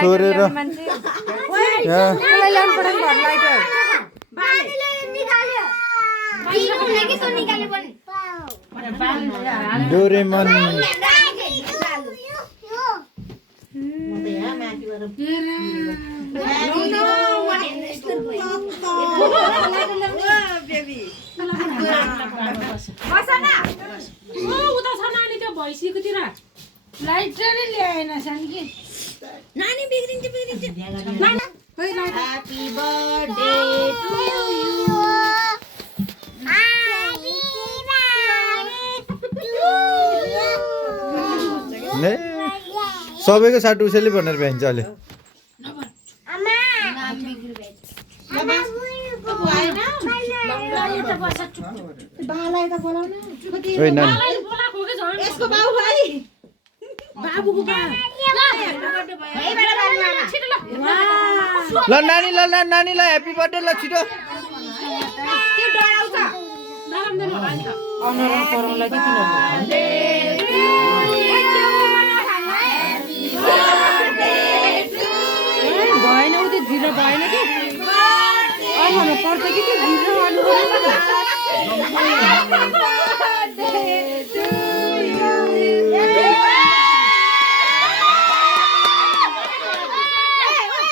छोरेर Doraemon नानी बिग्रिन्छ Happy birthday to you. सबैको साटु उसैले भनेर भ्याइन्छ अहिले ल नानीलाई ह्याप्पी बर्थडे ल छिटो भएन उ त्यो ढिलो भएन कि अहिले पर्छ कि त्यो ढिलो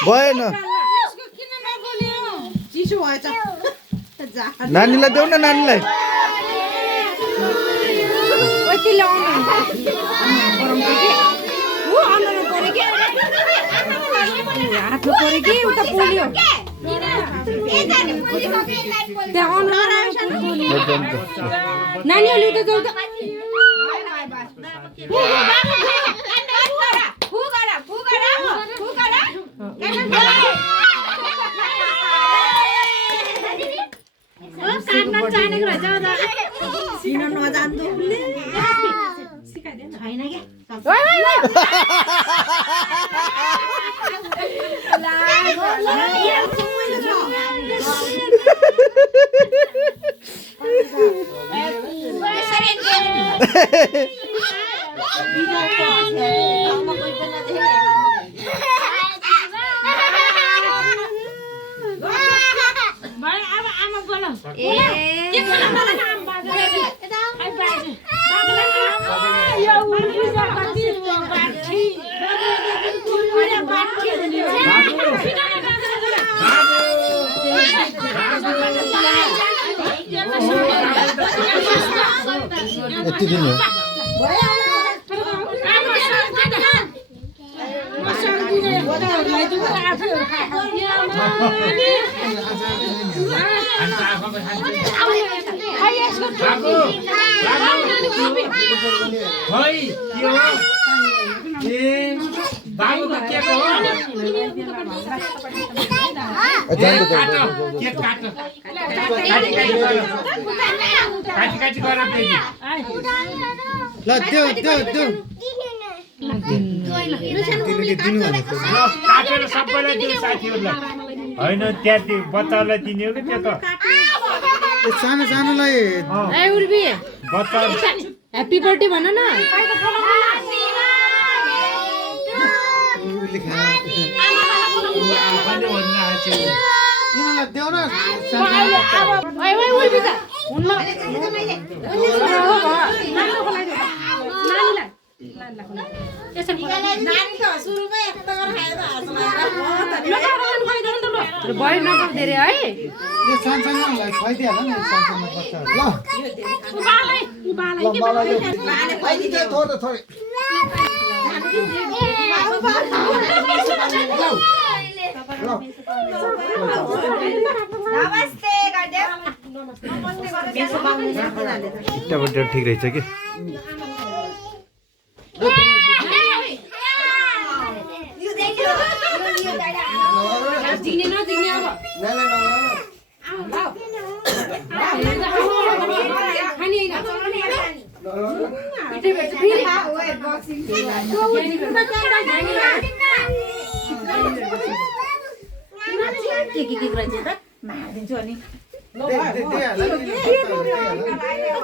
भएन नानीलाई देऊ न नानीलाई हातमा पऱ्यो कि उता पोल्यो नानीहरूले उता जाऊ त यति दिन हो ल देऊ काटेर सबैलाई दिनु साथीहरूलाई होइन त्यहाँ त्यो बच्चाहरूलाई दिने हो कि त्यो त सानो सानोलाई बच्चा ह्याप्पी बर्थडे भन न देऊ न भयो नगद धेरै है यो सानसानोलाई खुवाइदिइहाल न सानसानो बच्चा ठिक रहेछ कि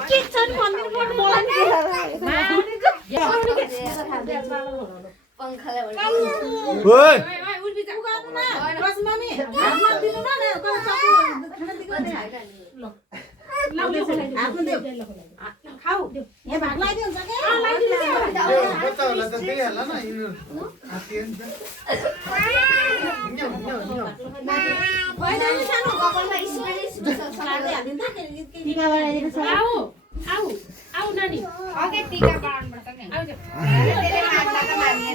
के छ नि भनिदिनु पर्नु मलाई आऊ नानी अगे टीका पाउनु पर्छ नि आऊ त्यसले मान्दा त मान्दैन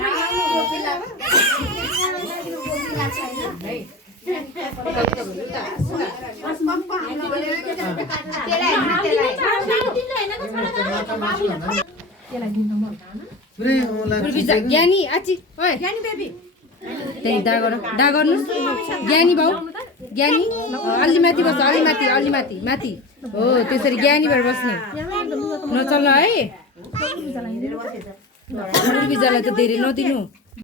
ज्ञानी आची ओए ज्ञानी बेबी त्यही डा गर्नु ज्ञानी भाउ ज्ञानी अलि माथि बस्छ अलि माथि माथि हो त्यसरी ज्ञानी भएर बस्ने नचल्न है बिजालाई त धेरै नदिनु